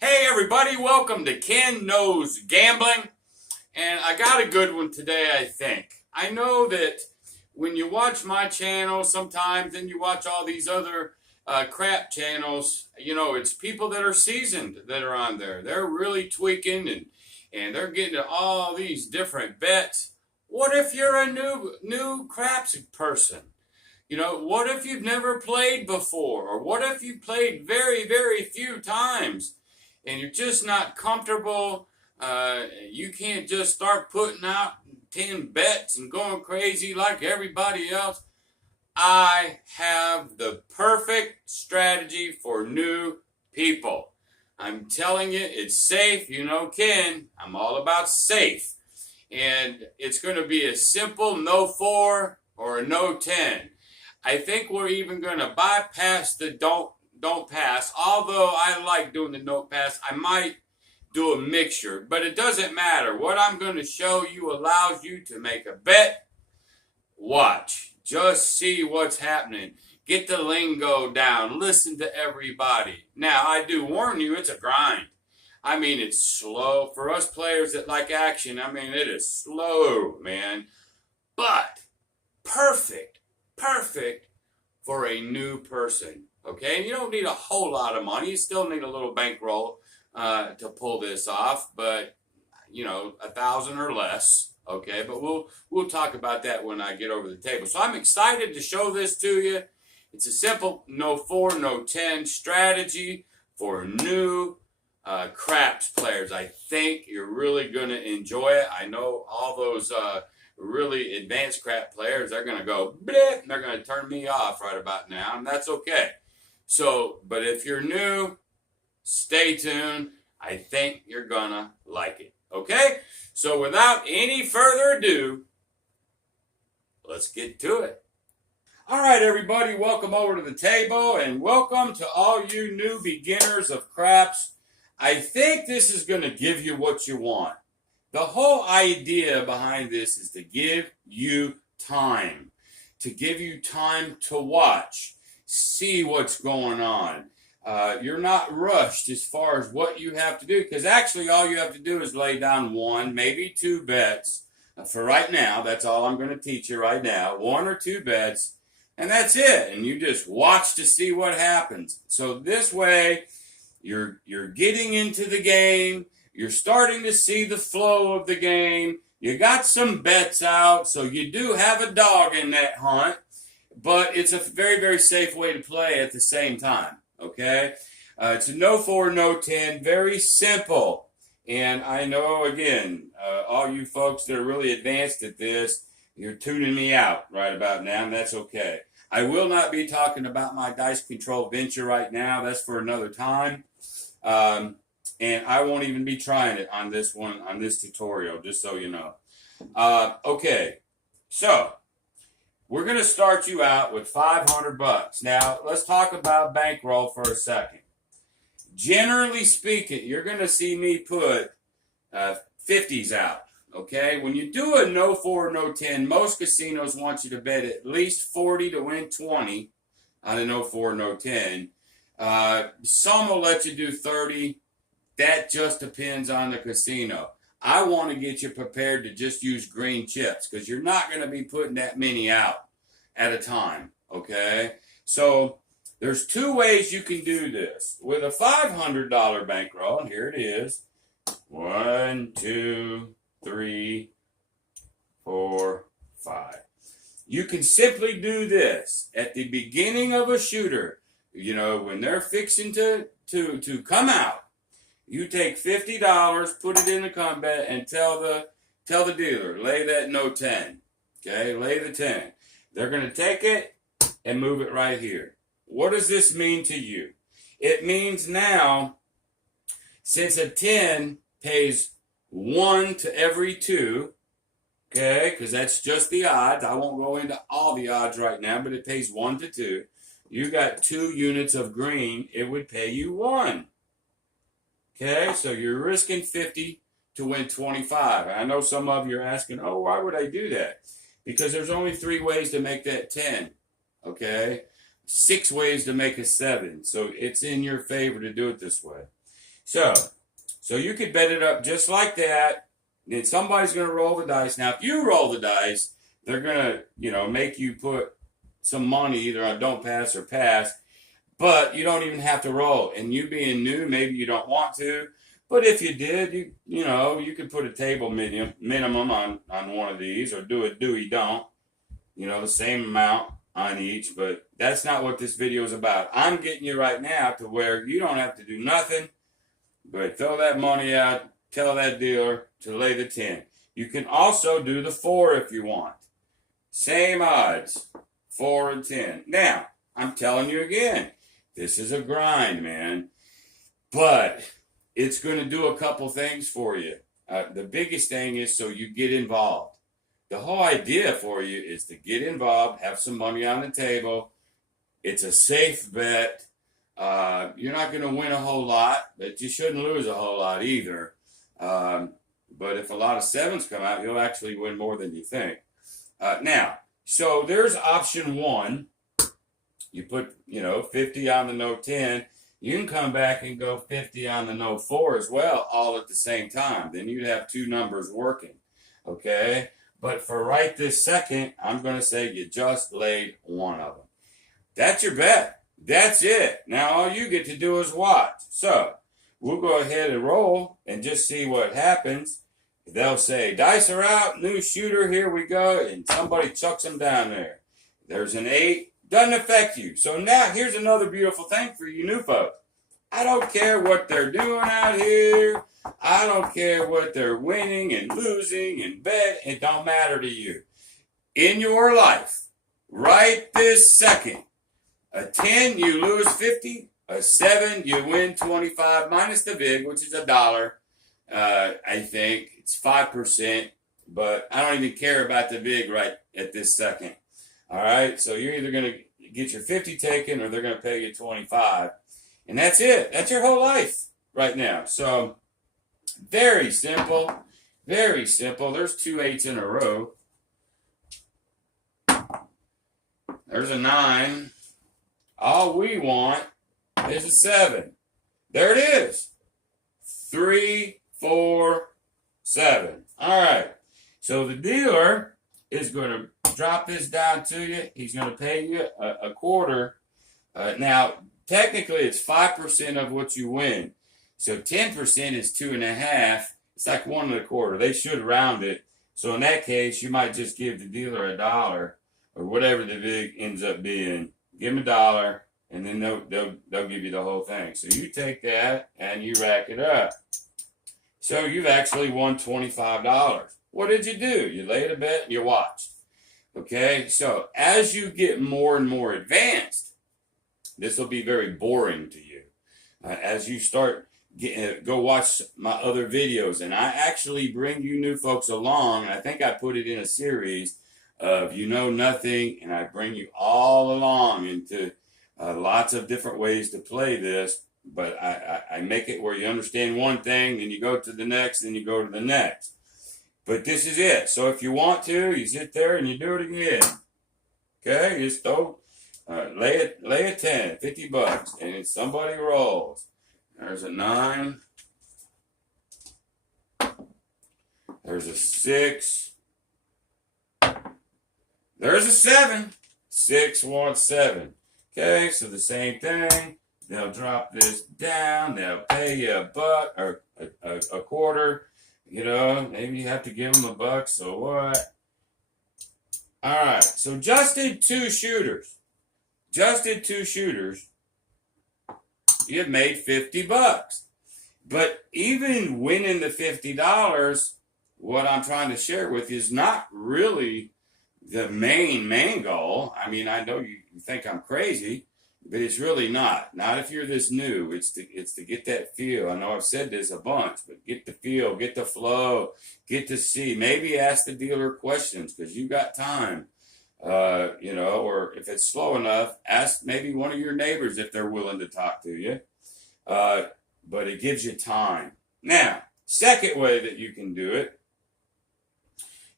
Hey everybody, welcome to Ken Knows Gambling. And I got a good one today, I think. I know that when you watch my channel sometimes and you watch all these other crap channels, it's people that are seasoned that are on there. They're really tweaking and they're getting all these different bets. What if you're a new craps person? What if you've never played before? Or what if you played very, very few times and you're just not comfortable? You can't just start putting out 10 bets and going crazy like everybody else. I have the perfect strategy for new people. I'm telling you, it's safe. You know, Ken, I'm all about safe. And it's going to be a simple no 4 or a no 10. I think we're even going to bypass the don't pass. Although I like doing the don't pass, I might do a mixture, but it doesn't matter. What I'm going to show you allows you to make a bet. Watch. Just see what's happening. Get the lingo down. Listen to everybody. Now, I do warn you, it's a grind. I mean, it's slow. For us players that like action, I mean, it is slow, man. But perfect for a new person. Okay, and you don't need a whole lot of money. You still need a little bankroll to pull this off, but 1,000 or less. Okay, but we'll talk about that when I get over the table. So I'm excited to show this to you. It's a simple no 4, no 10 strategy for new craps players. I think you're really going to enjoy it. I know all those really advanced crap players, they're going to go bleh, and they're going to turn me off right about now, and that's okay. So, but if you're new, stay tuned. I think you're going to like it. Okay? So without any further ado, let's get to it. All right, everybody, welcome over to the table, and welcome to all you new beginners of craps. I think this is going to give you what you want. The whole idea behind this is to give you time, to give you time to watch, see what's going on. You're not rushed as far as what you have to do, because actually all you have to do is lay down 1, maybe 2 bets. For right now, that's all I'm going to teach you right now, 1 or 2 bets, and that's it. And you just watch to see what happens. So this way, you're getting into the game. You're starting to see the flow of the game. You got some bets out, so you do have a dog in that hunt, but it's a very, very safe way to play at the same time, okay? It's a no 4, no 10, very simple. And I know, again, all you folks that are really advanced at this, you're tuning me out right about now, and that's okay. I will not be talking about my dice control venture right now. That's for another time. And I won't even be trying it on this one, on this tutorial, just so you know. Okay, so we're going to start you out with $500. Now, let's talk about bankroll for a second. Generally speaking, you're going to see me put 50s out, okay? When you do a no 4, no 10, most casinos want you to bet at least 40 to win 20 on a no 4, no 10. Some will let you do 30. That just depends on the casino. I want to get you prepared to just use green chips because you're not going to be putting that many out at a time, okay? So there's 2 ways you can do this. With a $500 bankroll, and here it is, 1, 2, 3, 4, 5. You can simply do this at the beginning of a shooter. When they're fixing to come out, you take $50, put it in the combat, and tell the dealer, lay that no 10. Okay, lay the 10. They're going to take it and move it right here. What does this mean to you? It means now, since a 10 pays 1 to every 2, okay, because that's just the odds. I won't go into all the odds right now, but it pays 1 to 2. You got 2 units of green, it would pay you 1. Okay, so you're risking 50 to win 25. I know some of you are asking, oh, why would I do that? Because there's only 3 ways to make that 10, okay? 6 ways to make a 7, so it's in your favor to do it this way. So you could bet it up just like that. Then somebody's going to roll the dice. Now, if you roll the dice, they're going to, make you put some money either on don't pass or pass. But you don't even have to roll. And you being new, maybe you don't want to. But if you did, you could put a table minimum on one of these, or do a do-don't. The same amount on each. But that's not what this video is about. I'm getting you right now to where you don't have to do nothing but throw that money out, tell that dealer to lay the 10. You can also do the 4 if you want. Same odds, 4 and 10. Now, I'm telling you again, this is a grind, man. But it's going to do a couple things for you. The biggest thing is so you get involved. The whole idea for you is to get involved, have some money on the table. It's a safe bet. You're not going to win a whole lot, but you shouldn't lose a whole lot either. But if a lot of 7s come out, you'll actually win more than you think. Now, so there's option 1. You put, 50 on the no 10. You can come back and go 50 on the no 4 as well, all at the same time. Then you'd have 2 numbers working, okay? But for right this second, I'm going to say you just laid one of them. That's your bet. That's it. Now all you get to do is watch. So we'll go ahead and roll and just see what happens. They'll say, dice are out, new shooter, here we go. And somebody chucks them down there. There's an 8. Doesn't affect you. So now here's another beautiful thing for you new folks. I don't care what they're doing out here. I don't care what they're winning and losing and bet. It don't matter to you. In your life, right this second, a 10, you lose 50. A 7, you win 25 minus the VIG, which is $1. I think it's 5%, but I don't even care about the VIG right at this second. All right, so you're either going to get your 50 taken or they're going to pay you 25. And that's it. That's your whole life right now. So very simple. Very simple. There's 2 8s in a row. There's a 9. All we want is a 7. There it is. 3, 4, 7. All right. So the dealer is going to drop this down to you. He's going to pay you a quarter. Now, technically, it's 5% of what you win. So 10% is 2.5. It's like 1 1/4. They should round it. So in that case, you might just give the dealer $1 or whatever the VIG ends up being. Give them $1, and then they'll give you the whole thing. So you take that and you rack it up. So you've actually won $25. What did you do? You laid a bet and you watched. Okay, so as you get more and more advanced, this will be very boring to you. As you start, go watch my other videos, and I actually bring you new folks along, and I think I put it in a series of You Know Nothing, and I bring you all along into lots of different ways to play this, but I make it where you understand one thing, then you go to the next, then you go to the next. But this is it. So if you want to, you sit there and you do it again. Okay, just throw, lay a 10, $50, and if somebody rolls, there's a 9, there's a 6, there's a 7. 6 wants 7. Okay, so the same thing. They'll drop this down. They'll pay you $1 or a quarter. Maybe you have to give them $1, so what? All right, so just did 2 shooters. Just did 2 shooters. You've made $50. But even winning the $50, what I'm trying to share with you is not really the main goal. I mean, I know you think I'm crazy, but it's really not. Not if you're this new. It's to get that feel. I know I've said this a bunch, but get the feel, get the flow, get to see. Maybe ask the dealer questions because you got time. Or if it's slow enough, ask maybe one of your neighbors if they're willing to talk to you. But it gives you time. Now, second way that you can do it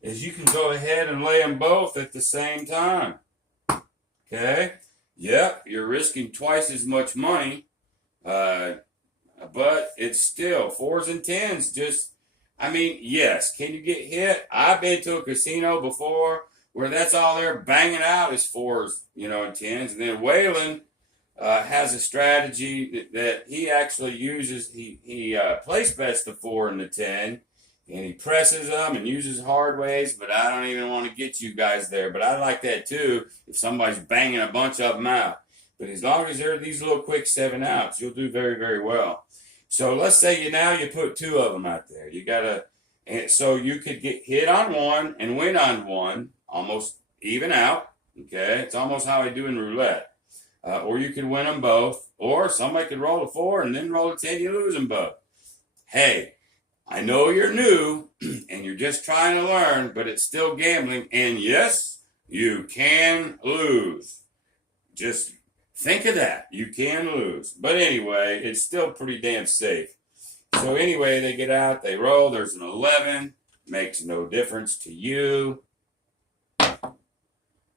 is you can go ahead and lay them both at the same time. Okay? Yep, you're risking twice as much money. but it's still 4s and 10s. Just, I mean, yes, can you get hit? I've been to a casino before where that's all they're banging out is 4s, and 10s. And then Waylon has a strategy that he actually uses. He place bets the 4 and the 10, and he presses them and uses hard ways. But I don't even want to get you guys there. But I like that too if somebody's banging a bunch of them out. But as long as they're these little quick 7 outs, you'll do very, very well. So let's say you put 2 of them out there. You gotta, and so you could get hit on one and win on one, almost even out. Okay, it's almost how I do in roulette. Or you could win them both, or somebody could roll a 4 and then roll a 10, you lose them both. Hey, I know you're new and you're just trying to learn, but it's still gambling. And yes, you can lose. Just think of that. You can lose. But anyway, it's still pretty damn safe. So anyway, they get out, they roll. There's an 11. Makes no difference to you.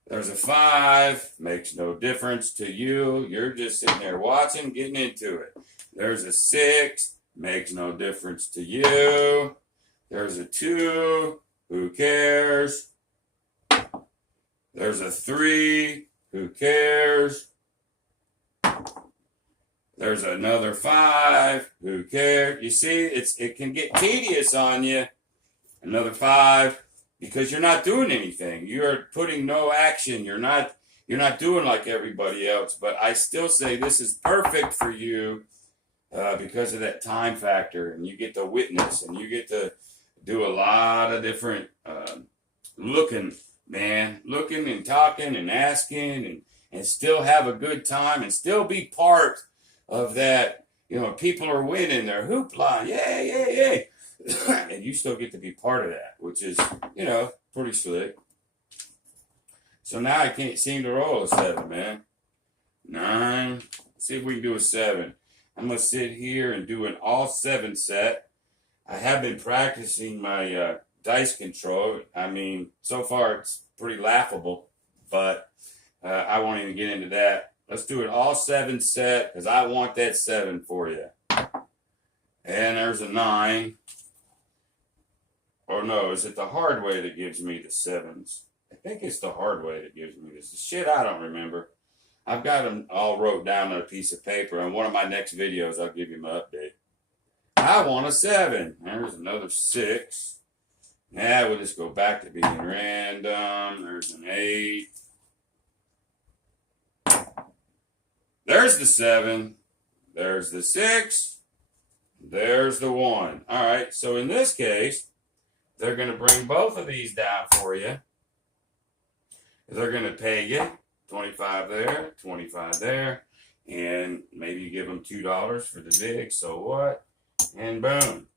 There's a 5, makes no difference to you. You're just sitting there watching, getting into it. There's a 6, makes no difference to you. There's a 2, who cares? There's a 3, who cares? There's another 5, who cares? You see, it can get tedious on you. Another 5. Because you're not doing anything. You're putting no action. You're not doing like everybody else. But I still say this is perfect for you because of that time factor. And you get to witness. And you get to do a lot of different looking and talking and asking. And still have a good time. And still be part of that. People are winning. They're hoopla. Yay, yay, yay. And you still get to be part of that, which is, pretty slick. So now I can't seem to roll a 7, man. 9. Let's see if we can do a 7. I'm going to sit here and do an all 7 set. I have been practicing my dice control. I mean, so far it's pretty laughable, but I won't even get into that. Let's do an all 7 set because I want that 7 for you. And there's a 9. Or no, is it the hard way that gives me the 7s? I think it's the hard way that gives me this. Shit, I don't remember. I've got them all wrote down on a piece of paper. In one of my next videos, I'll give you my update. I want a 7. There's another 6. Now we'll just go back to being random. There's an 8. There's the 7. There's the 6. There's the 1. All right, so in this case, they're going to bring both of these down for you. They're going to pay you $25 there, $25 there, and maybe you give them $2 for the vig, so what? And boom.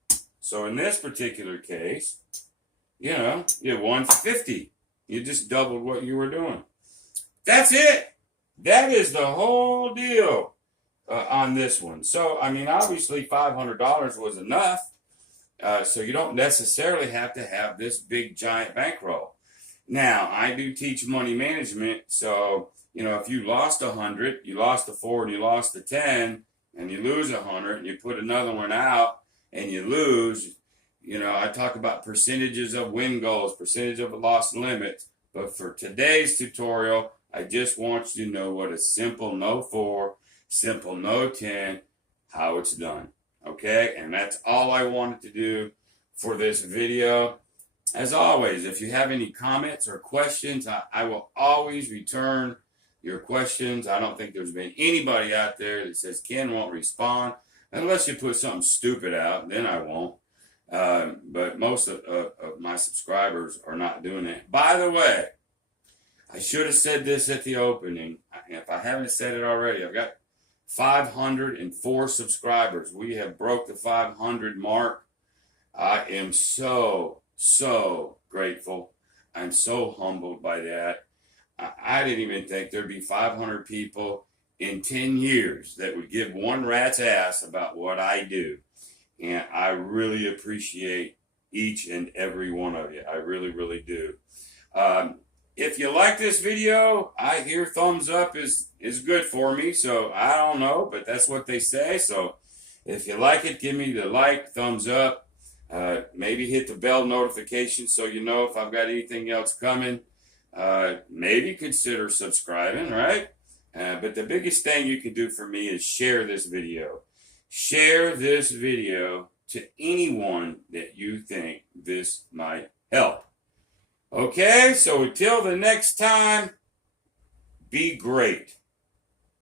So in this particular case, you won $50. You just doubled what you were doing. That's it. That is the whole deal on this one. So, I mean, obviously $500 was enough. So you don't necessarily have to have this big giant bankroll. Now, I do teach money management. So, if you lost 100, you lost the 4 and you lost the 10, and you lose 100 and you put another one out and you lose, I talk about percentages of win goals, percentage of loss limits. But for today's tutorial, I just want you to know what a simple no 4, simple no 10, how it's done. Okay, and that's all I wanted to do for this video. As always, if you have any comments or questions, I will always return your questions. I don't think there's been anybody out there that says Ken won't respond. Unless you put something stupid out, then I won't. But most of my subscribers are not doing that. By the way, I should have said this at the opening. If I haven't said it already, I've got 504 subscribers. We have broke the 500 mark. I am so grateful. I'm so humbled by that. I didn't even think there'd be 500 people in 10 years that would give one rat's ass about what I do. And I really appreciate each and every one of you. I really, really do. If you like this video, I hear thumbs up is good for me. So I don't know, but that's what they say. So If you like it, give me the like, thumbs up. Maybe hit the bell notification so you know if I've got anything else coming. Maybe consider subscribing, right? But the biggest thing you can do for me is share this video. Share this video to anyone that you think this might help. Okay, so until the next time, be great.